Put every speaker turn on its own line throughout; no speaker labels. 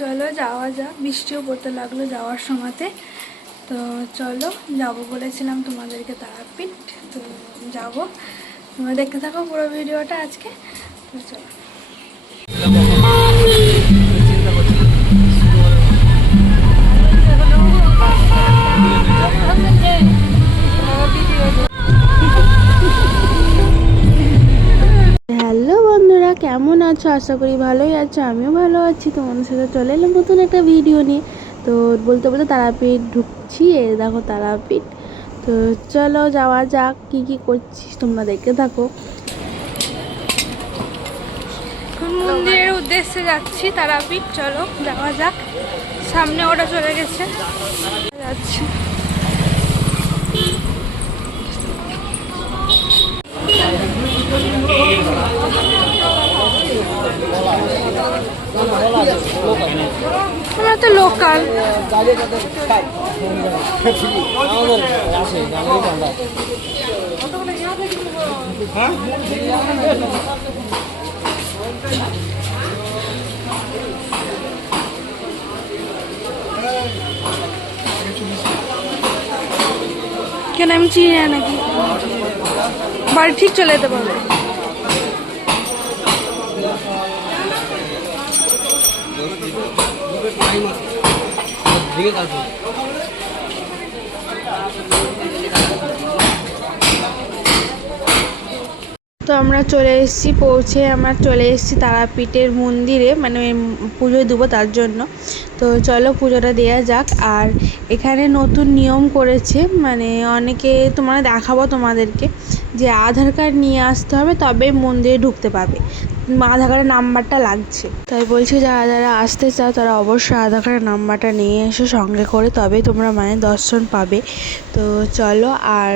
চলো যাওয়া যাক, বৃষ্টিও পড়তে লাগল যাওয়ার সময়তে। তো চলো, যাব বলেছিলাম তোমাদেরকে তারাপীঠ, তো যাব। তোমরা দেখতে থাকো পুরো ভিডিওটা আজকে। তো চলো।
কেমন আছো? আশা করি ভালোই আছো, আমিও ভালো আছি। তোমাদের সাথে চলে এলাম নতুন একটা ভিডিও নিয়ে। তো বলতে বলতে তারাপীঠ ঢুকছি, এ দেখো তারাপীঠ। তো চলো যাওয়া যাক, কি কি করছিস তোমরা দেখতে থাকো।
মন্দিরের উদ্দেশ্যে যাচ্ছি, তারাপীঠ। চলো, যাওয়া যাক। সামনে ওটা চলে গেছে। যাচ্ছি। আমরা তো লোকাল কেন আমি চিনি না নাকি? বাড়ি ঠিক চলে যেতে পারব।
তো আমরা চলে এসেছি, পৌঁছে আমরা চলে এসেছি তারাপীঠের মন্দিরে মানে পুজো দেবো তার জন্য। তো চলো পুজোটা দেওয়া যাক। আর এখানে নতুন নিয়ম করেছে মানে অনেকে তোমরা দেখাবো তোমাদেরকে যে আধার কার্ড নিয়ে আসতে হবে তবে মন্দিরে ঢুকতে পারবে। আধার কার্ডের নাম্বারটা লাগছে। তাই বলছি যারা যারা আসতে চাও, তারা অবশ্যই আধার কার্ডের নাম্বারটা নিয়ে এসো সঙ্গে করে, তবেই তোমরা মায়ের দর্শন পাবে। তো চলো, আর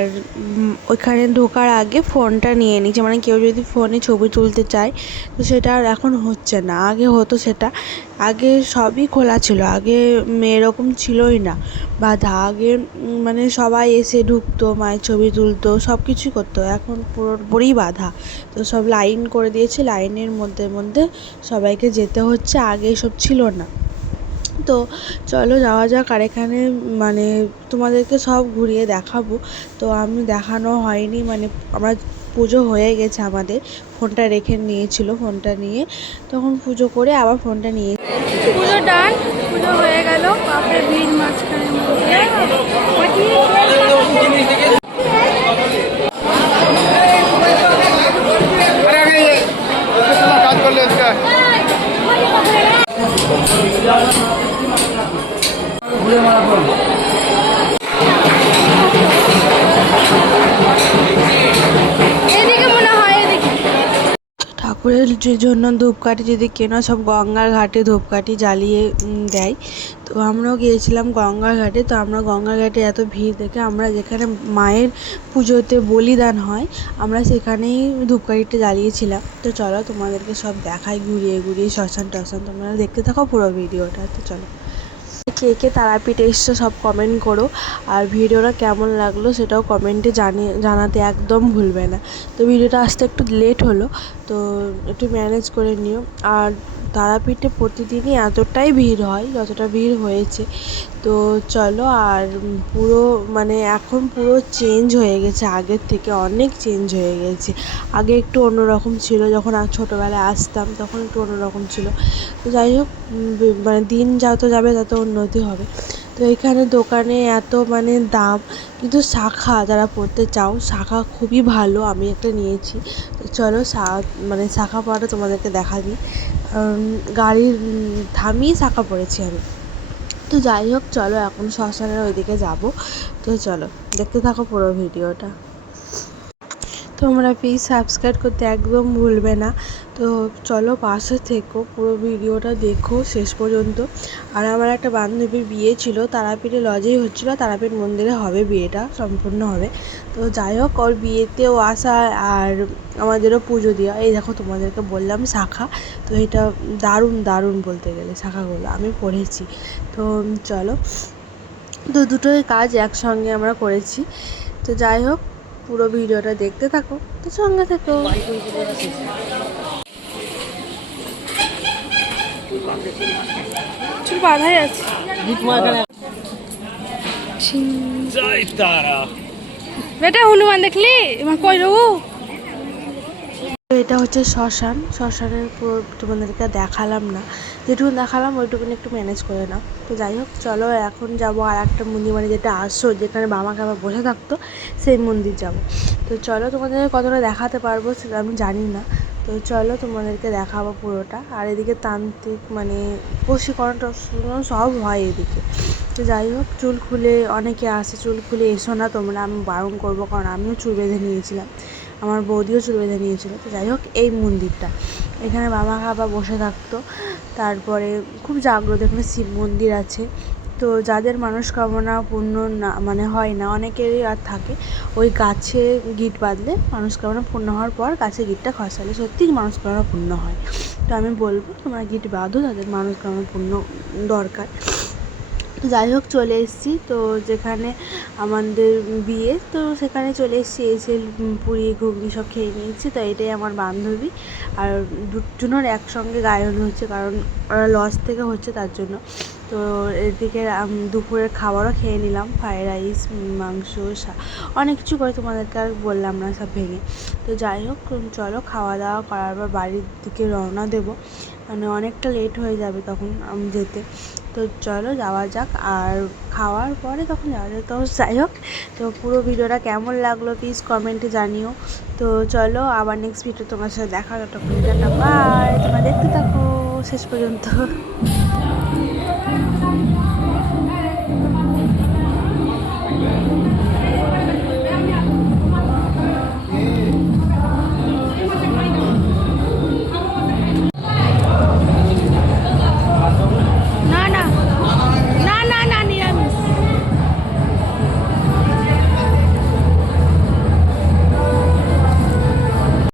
ওইখানে ঢোকার আগে ফোনটা নিয়ে নিচ্ছে মানে কেউ যদি ফোনে ছবি তুলতে চায়, তো সেটা আর এখন হচ্ছে না। আগে হতো সেটা। আগে সবই খোলা ছিল। আগে এরকম ছিলই না। বাধা। আগে মানে সবাই এসে ঢুকতো, মায়ের ছবি তুলতো সব কিছুই করতো। এখন পুরোপুরি বাধা। তো সব লাইন করে দিয়েছে। লাইনের মধ্যে মধ্যে সবাইকে যেতে হচ্ছে, আগে এসব ছিল না। তো চলো যাওয়া যাক আর এখানে মানে তোমাদেরকে সব ঘুরিয়ে দেখাবো। তো আমি দেখানো হয়নি মানে আমরা পুজো হয়ে গেছে আমাদের। ফোনটা রেখে নিয়েছিল, ফোনটা নিয়ে তখন পুজো করে আবার ফোনটা নিয়ে
পুজো ডান, পুজো হয়ে গেল মাঝখানে
ঠাকুরের যে জন্য ধূপকাঠি যদি কেনো সব গঙ্গার ঘাটে ধূপকাঠি জ্বালিয়ে দেয়। তো আমরাও গিয়েছিলাম গঙ্গার ঘাটে। তো আমরা গঙ্গার ঘাটে এত ভিড় দেখে আমরা যেখানে মায়ের পুজোতে বলিদান হয়, আমরা সেখানেই ধূপকাঠিটা জ্বালিয়েছিলাম। তো চলো তোমাদেরকে সব দেখাই, ঘুরিয়ে ঘুরিয়ে শ্মশান টশান তোমরা দেখতে থাকো পুরো ভিডিওটা। তো চলো। কে কে তারাপীঠ এসছো সব কমেন্ট করো। আর ভিডিওটা কেমন লাগল সেটাও কমেন্টে জানিয়ে জানাতে একদম ভুলবে না। তো ভিডিওটা আসতে একটু লেট হলো, তো একটু ম্যানেজ করে নিও। আর তারাপীঠে প্রতিদিনই এতটাই ভিড় হয়, যতটা ভিড় হয়েছে। তো চলো আর পুরো মানে এখন পুরো চেঞ্জ হয়ে গেছে, আগের থেকে অনেক চেঞ্জ হয়ে গেছে। আগে একটু অন্যরকম ছিল, যখন ছোটোবেলায় আসতাম তখন একটু অন্যরকম ছিল। তো যাই হোক মানে দিন যত যাবে তত উন্নতি হবে। তো এখানে দোকানে এত মানে দাম। কিন্তু শাখা যারা পড়তে চাও, শাখা খুবই ভালো, আমি একটা নিয়েছি। চলো মানে শাখা পড়াটা তোমাদেরকে দেখা দিই গাড়ির থামিয়ে শাখা পড়েছি আমি। তো যাই হোক, চলো এখন শ্মশানের ওইদিকে যাব। তো চলো, দেখতে থাকো পুরো ভিডিওটা। তোমরা প্লিজ সাবস্ক্রাইব করতে একদম ভুলবে না। তো চলো পাশে থেকো, পুরো ভিডিওটা দেখো শেষ পর্যন্ত। আর আমার একটা বান্ধবীর বিয়ে ছিল, তারাপীঠে লজেই হচ্ছিল, তারাপীঠ মন্দিরে হবে বিয়েটা, সম্পূর্ণ হবে। তো যাই হোক, ওর বিয়েতেও আসা আর আমাদেরও পুজো দেওয়া। এই দেখো তোমাদেরকে বললাম শাখা, তো এটা দারুণ দারুণ বলতে গেলে শাখাগুলো, আমি পড়েছি। তো চলো, তো দুটোই কাজ একসঙ্গে আমরা করেছি। তো যাই হোক পুরো ভিডিওটা দেখতে থাকো তো সঙ্গে থাকো।
বাধাই আছে। বেটা হনুমান দেখলি? কই
তো এটা হচ্ছে শ্মশান। শ্মশানের পুরো তোমাদেরকে দেখালাম না। যেটুকু দেখালাম, ওইটুকুনি একটু ম্যানেজ করে নাও। তো যাই হোক, চলো এখন যাব আর একটা মন্দির মানে যেটা আসো যেখানে বাবা কাবা বসে থাকতো, সেই মন্দির যাব। তো চলো তোমাদের কতটা দেখাতে পারব সেটা আমি জানি না। তো চলো তোমাদেরকে দেখাবো পুরোটা। আর এদিকে তান্ত্রিক মানে বশীকরণ টশীকরণ সব হয় এদিকে। তো যাই হোক, চুল খুলে, অনেকে আসে চুল খুলে এসো না তোমরা, আমি বারণ করব, কারণ আমিও চুল বেঁধে নিয়েছিলাম। আমার বৌদিও চুল বেঁধে নিয়েছিল। তো যাই হোক, এই মন্দিরটা। এখানে বাবা কাবা বসে থাকতো। তারপরে খুব জাগ্রত এখানে শিব মন্দির আছে। তো যাদের মনস্কামনা পূর্ণ না মানে হয় না, অনেকেরই আর থাকে। ওই গাছে গিট বাঁধলে মনস্কামনা পূর্ণ হওয়ার পর গাছে গিটটা খসালে সত্যিই মনস্কামনা পূর্ণ হয়। তো আমি বলব, তোমরা গিট বাঁধো, তাদের মনস্কামনা পূর্ণ দরকার। যাই হোক, চলে এসেছি। তো যেখানে আমাদের বিয়ে, তো সেখানে চলে এসেছি। এসে পুরি, ঘুগনি সব খেয়ে নিয়েছি, তো এটাই আমার বান্ধবী। আর দুজনের একসঙ্গে গায়ন হচ্ছে, কারণ ওরা লস থেকে হচ্ছে তার জন্য। তো এদিকে দুপুরের খাবারও খেয়ে নিলাম ফ্রাইড রাইস, মাংস অনেক কিছু করে তোমাদেরকে আর বললাম না, সব ভেঙে। তো যাই হোক, চলো, খাওয়া দাওয়া করার পর বাড়ির দিকে রওনা দেবো। মানে অনেকটা লেট হয়ে যাবে তখন আমি যেতে। তো চলো যাওয়া যাক। আর খাওয়ার পরে তখন যাওয়া যাক। তো যাই হোক, তো পুরো ভিডিওটা কেমন লাগল প্লিজ কমেন্টে জানিও। তো চলো আবার নেক্সট ভিডিও তোমার সাথে দেখা হবে। তখন বাই তোমরা দেখতে থাকো। শেষ পর্যন্ত।